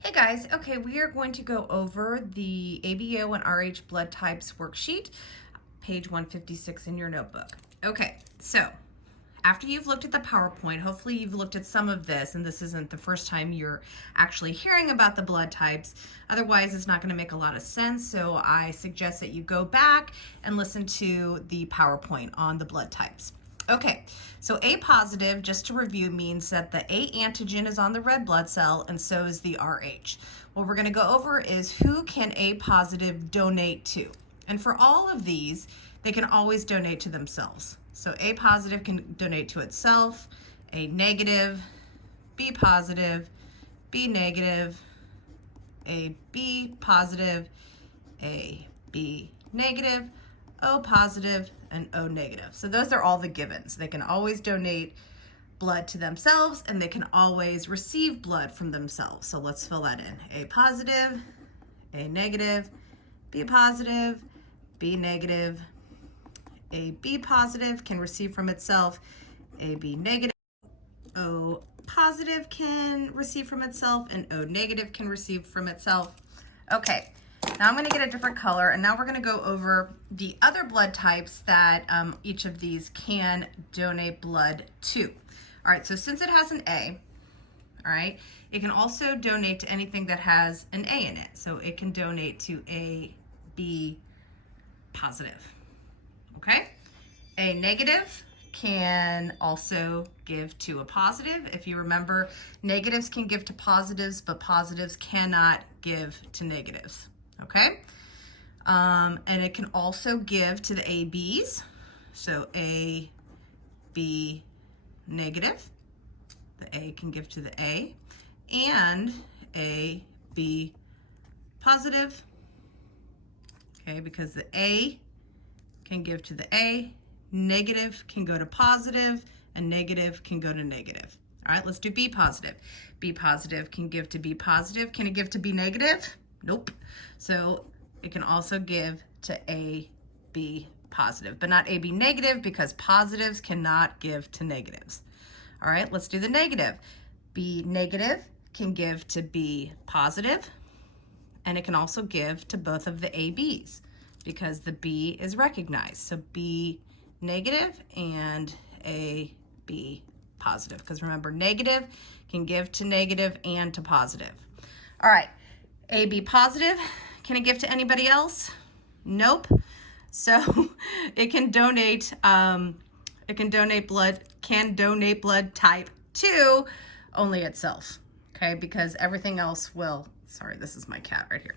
Hey guys, okay, we are going to go over the ABO and Rh blood types worksheet, page 156 in your notebook. Okay, so after you've looked at the PowerPoint, hopefully you've looked at some of this, and this isn't the first time you're actually hearing about the blood types. Otherwise, it's not going to make a lot of sense, so I suggest that you go back and listen to the PowerPoint on the blood types. Okay, so A positive, just to review, means that the A antigen is on the red blood cell and so is the Rh. What we're going to go over is who can A positive donate to. And for all of these, they can always donate to themselves. So A positive can donate to itself, A negative, B positive, B negative, A B positive, A B negative, O positive, and O negative. So those are all the givens. They can always donate blood to themselves and they can always receive blood from themselves. So let's fill that in. A positive, A negative, B positive, B negative, A B positive can receive from itself, A B negative, O positive can receive from itself, and O negative can receive from itself. Okay. Now I'm going to get a different color, and now we're going to go over the other blood types that each of these can donate blood to. All right, so since it has an A, all right, it can also donate to anything that has an A in it. So it can donate to A, B positive, okay? A negative can also give to a positive. If you remember, negatives can give to positives, but positives cannot give to negatives. Okay, and it can also give to the ABs, so A, B, negative. The A can give to the A, and A, B, positive. Okay, because the A can give to the A, negative can go to positive, and negative can go to negative. All right, let's do B positive. B positive can give to B positive. Can it give to B negative? Nope. So it can also give to AB positive, but not AB negative because positives cannot give to negatives. All right, let's do the negative. B negative can give to B positive, and it can also give to both of the ABs because the B is recognized. So B negative and AB positive, because remember, negative can give to negative and to positive. All right. AB positive, can it give to anybody else? Nope. So it can donate blood type 2 only itself, okay? Because everything else will, sorry, this is my cat right here.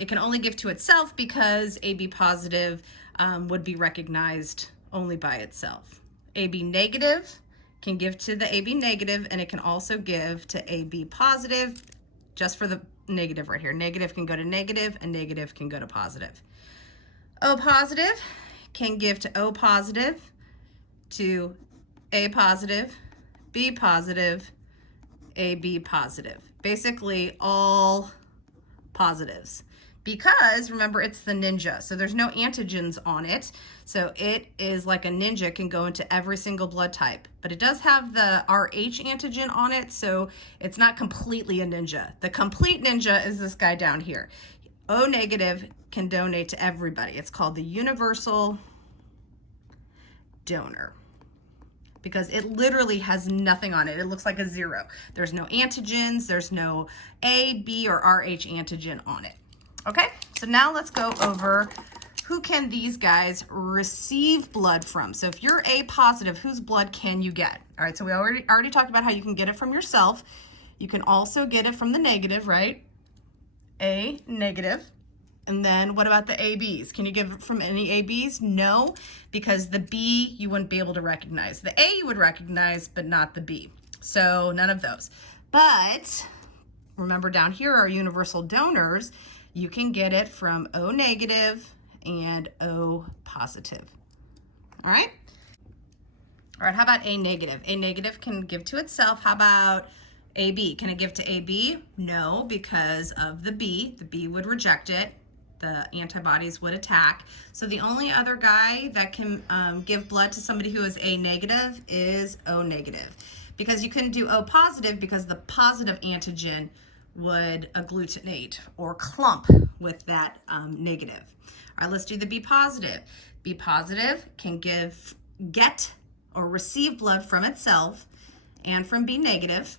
It can only give to itself because AB positive would be recognized only by itself. AB negative can give to the AB negative, and it can also give to AB positive, just for the negative right here. Negative can go to negative, and negative can go to positive. O positive can give to O positive, to A positive, B positive, AB positive. Basically all positives. Because remember, it's the ninja, so there's no antigens on it. So it is like a ninja, can go into every single blood type. But it does have the Rh antigen on it, so it's not completely a ninja. The complete ninja is this guy down here. O negative can donate to everybody. It's called the universal donor because it literally has nothing on it. It looks like a 0. There's no antigens, there's no A, B, or Rh antigen on it. Okay, so now let's go over who can these guys receive blood from. So if you're A positive, whose blood can you get? All right, so we already talked about how you can get it from yourself. You can also get it from the negative, right? A negative. And then what about the ABs? Can you give it from any ABs? No, because the B you wouldn't be able to recognize. The A you would recognize, but not the B. So none of those. But remember, down here are universal donors. You can get it from O negative and O positive. All right? All right, how about A negative? A negative can give to itself. How about AB? Can it give to AB? No, because of the B. The B would reject it. The antibodies would attack. So the only other guy that can give blood to somebody who is A negative is O negative. Because you couldn't do O positive because the positive antigen would agglutinate or clump with that negative. All right, let's do the B positive. B positive can get or receive blood from itself and from B negative,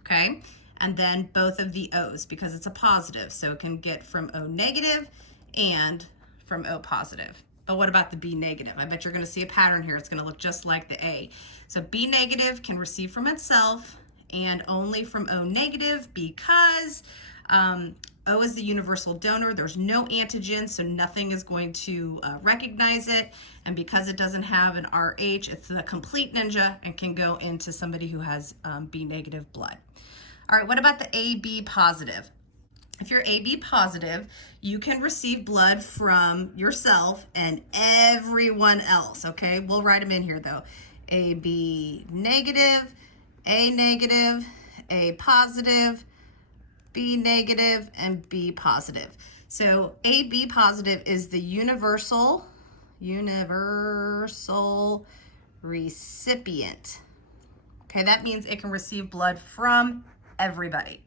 okay? And then both of the O's because it's a positive. So it can get from O negative and from O positive. But what about the B negative? I bet you're going to see a pattern here. It's going to look just like the A. So B negative can receive from itself and only from O negative because O is the universal donor. There's no antigen, so nothing is going to recognize it. And because it doesn't have an RH, it's a complete ninja and can go into somebody who has B negative blood. All right, what about the AB positive? If you're AB positive, you can receive blood from yourself and everyone else, okay? We'll write them in here though. AB negative, A positive, B negative, and B positive. So AB positive is the universal recipient. Okay, that means it can receive blood from everybody.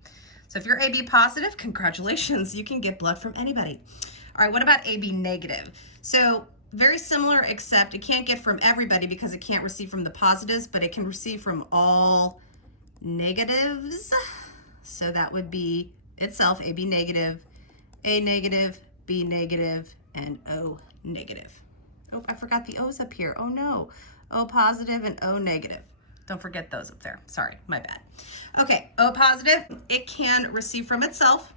So if you're AB positive, congratulations, you can get blood from anybody. All right, what about AB negative? So very similar, except it can't get from everybody because it can't receive from the positives, but it can receive from all negatives. So that would be itself AB negative, A negative, B negative, and O negative. Oh, I forgot the O's up here. Oh no, O positive and O negative. Don't forget those up there. Sorry, my bad. Okay, O positive, it can receive from itself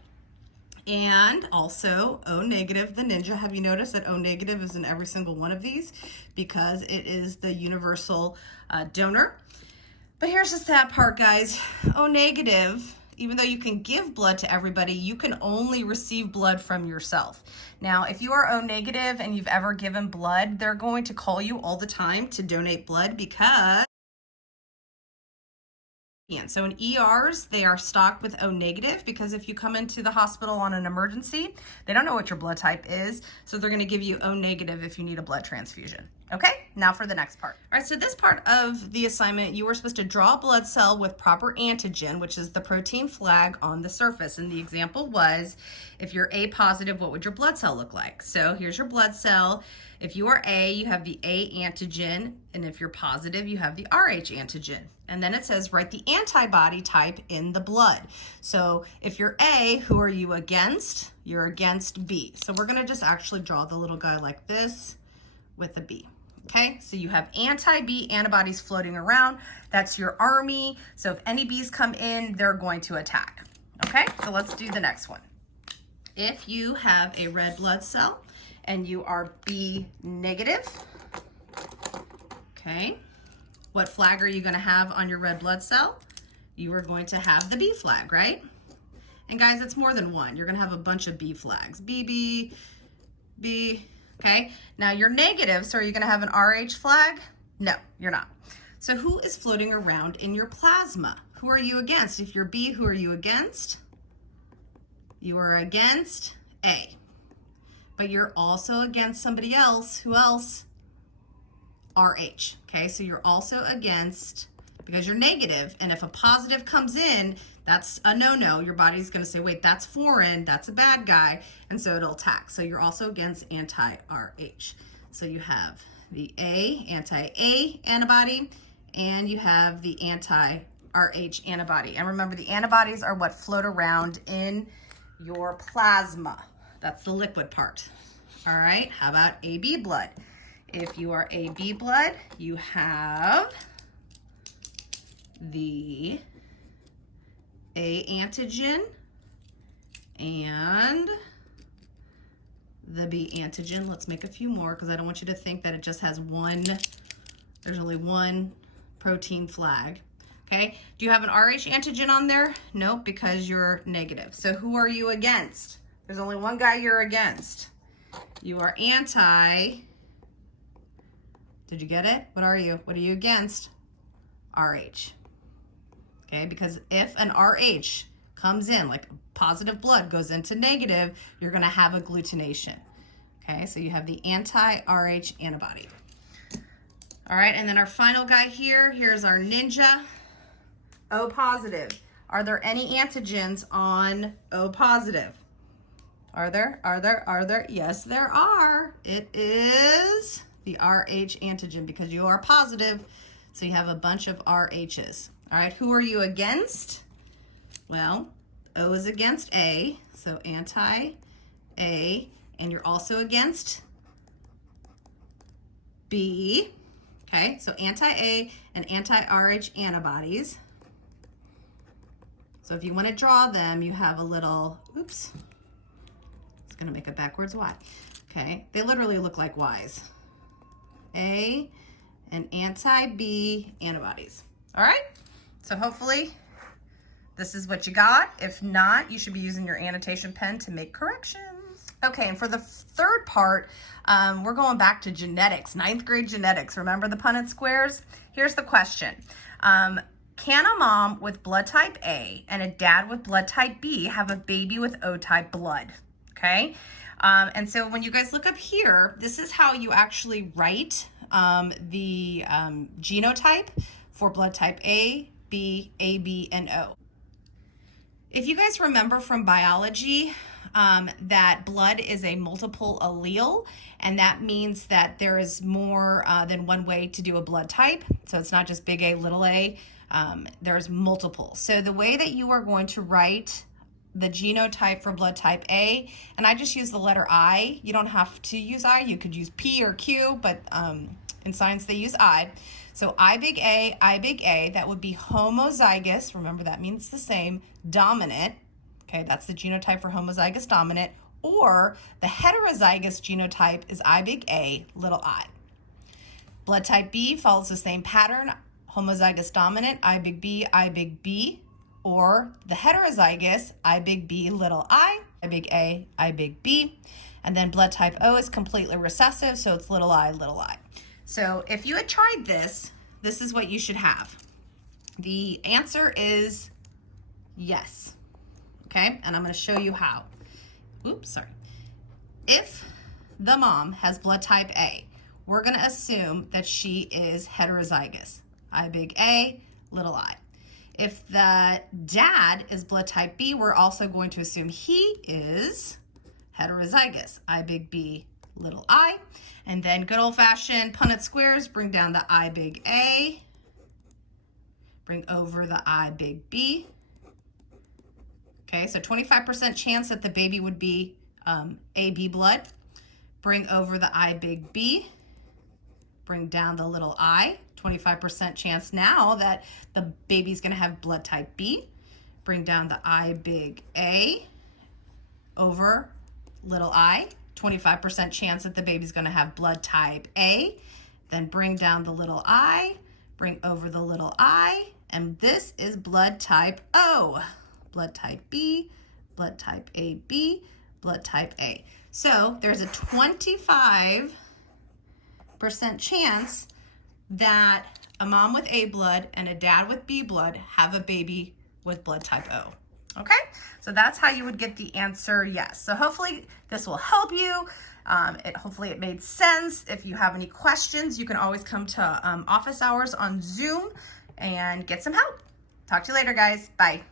and also O negative, the ninja. Have you noticed that O negative is in every single one of these because it is the universal donor? But here's the sad part, guys. O negative, even though you can give blood to everybody, you can only receive blood from yourself. Now, if you are O negative and you've ever given blood, they're going to call you all the time to donate blood because so in ERs, they are stocked with O negative because if you come into the hospital on an emergency, they don't know what your blood type is, so they're going to give you O negative if you need a blood transfusion. Okay, now for the next part. All right, so this part of the assignment, you were supposed to draw a blood cell with proper antigen, which is the protein flag on the surface. And the example was, if you're A positive, what would your blood cell look like? So here's your blood cell. If you are A, you have the A antigen, and if you're positive, you have the RH antigen. And then it says, write the antibody type in the blood. So if you're A, who are you against? You're against B. So we're gonna just actually draw the little guy like this with a B. Okay, so you have anti-B antibodies floating around. That's your army. So if any Bs come in, they're going to attack. Okay, so let's do the next one. If you have a red blood cell and you are B negative, okay, what flag are you going to have on your red blood cell? You are going to have the B flag, right? And guys, it's more than one. You're going to have a bunch of B flags. B, okay? Now you're negative, so are you going to have an RH flag? No, you're not. So who is floating around in your plasma? Who are you against? If you're B, who are you against? You are against A. But you're also against somebody else. Who else? RH. Okay, so you're also against, because you're negative, and if a positive comes in, that's a no-no. Your body's going to say, wait, that's foreign, that's a bad guy, and so it'll attack. So you're also against anti-RH. So you have the anti-A antibody, and you have the anti-RH antibody. And remember, the antibodies are what float around in your plasma. That's the liquid part. All right, how about AB blood? If you are AB blood, you have the A antigen and the B antigen. Let's make a few more because I don't want you to think that it just has one, there's only one protein flag. Okay, do you have an RH antigen on there? Nope, because you're negative. So who are you against? There's only one guy you're against. You are anti, did you get it? What are you? What are you against? RH. Okay, because if an RH comes in, like positive blood goes into negative, you're gonna have agglutination. Okay, so you have the anti-RH antibody. All right, and then our final guy here, here's our ninja. O positive. Are there any antigens on O positive? Are there? Yes, there are. It is the RH antigen because you are positive. So you have a bunch of RHs. All right, who are you against? Well, O is against A, so anti-A, and you're also against B. Okay, so anti-A and anti-RH antibodies. So if you want to draw them, you have a little, oops, it's going to make a backwards Y. Okay, they literally look like Ys. A and anti-B antibodies. All right, so hopefully this is what you got. If not, you should be using your annotation pen to make corrections. Okay, and for the third part, we're going back to genetics, 9th grade genetics. Remember the Punnett squares? Here's the question. Can a mom with blood type A and a dad with blood type B have a baby with O type blood? Okay, and so when you guys look up here, this is how you actually write the genotype for blood type A, B, AB, and O. If you guys remember from biology, that blood is a multiple allele, and that means that there is more than one way to do a blood type. So it's not just big A, little a, there's multiple. So the way that you are going to write the genotype for blood type A, and I just use the letter I. You don't have to use I, you could use P or Q, but in science they use I. So I big A, that would be homozygous, remember that means the same, dominant. Okay, that's the genotype for homozygous dominant, or the heterozygous genotype is I big A, little I. Blood type B follows the same pattern, homozygous dominant, I big B, or the heterozygous, I big B, little I big A, I big B. And then blood type O is completely recessive, so it's little I, little I. So if you had tried this, this is what you should have. The answer is yes. Okay, and I'm going to show you how. Oops, sorry. If the mom has blood type A, we're going to assume that she is heterozygous. I big A, little I. If the dad is blood type B, we're also going to assume he is heterozygous. I big B, little I. And then good old-fashioned Punnett squares, bring down the I big A, bring over the I big B. Okay, so 25% chance that the baby would be AB blood. Bring over the I big B. Bring down the little I. 25% chance now that the baby's going to have blood type B. Bring down the I big A over little I. 25% chance that the baby's going to have blood type A. Then bring down the little I. Bring over the little I. And this is blood type O. Blood type B, blood type AB, blood type A. So there's a 25% chance that a mom with A blood and a dad with B blood have a baby with blood type O. Okay, so that's how you would get the answer yes. So hopefully this will help you. Hopefully it made sense. If you have any questions, you can always come to office hours on Zoom and get some help. Talk to you later, guys. Bye.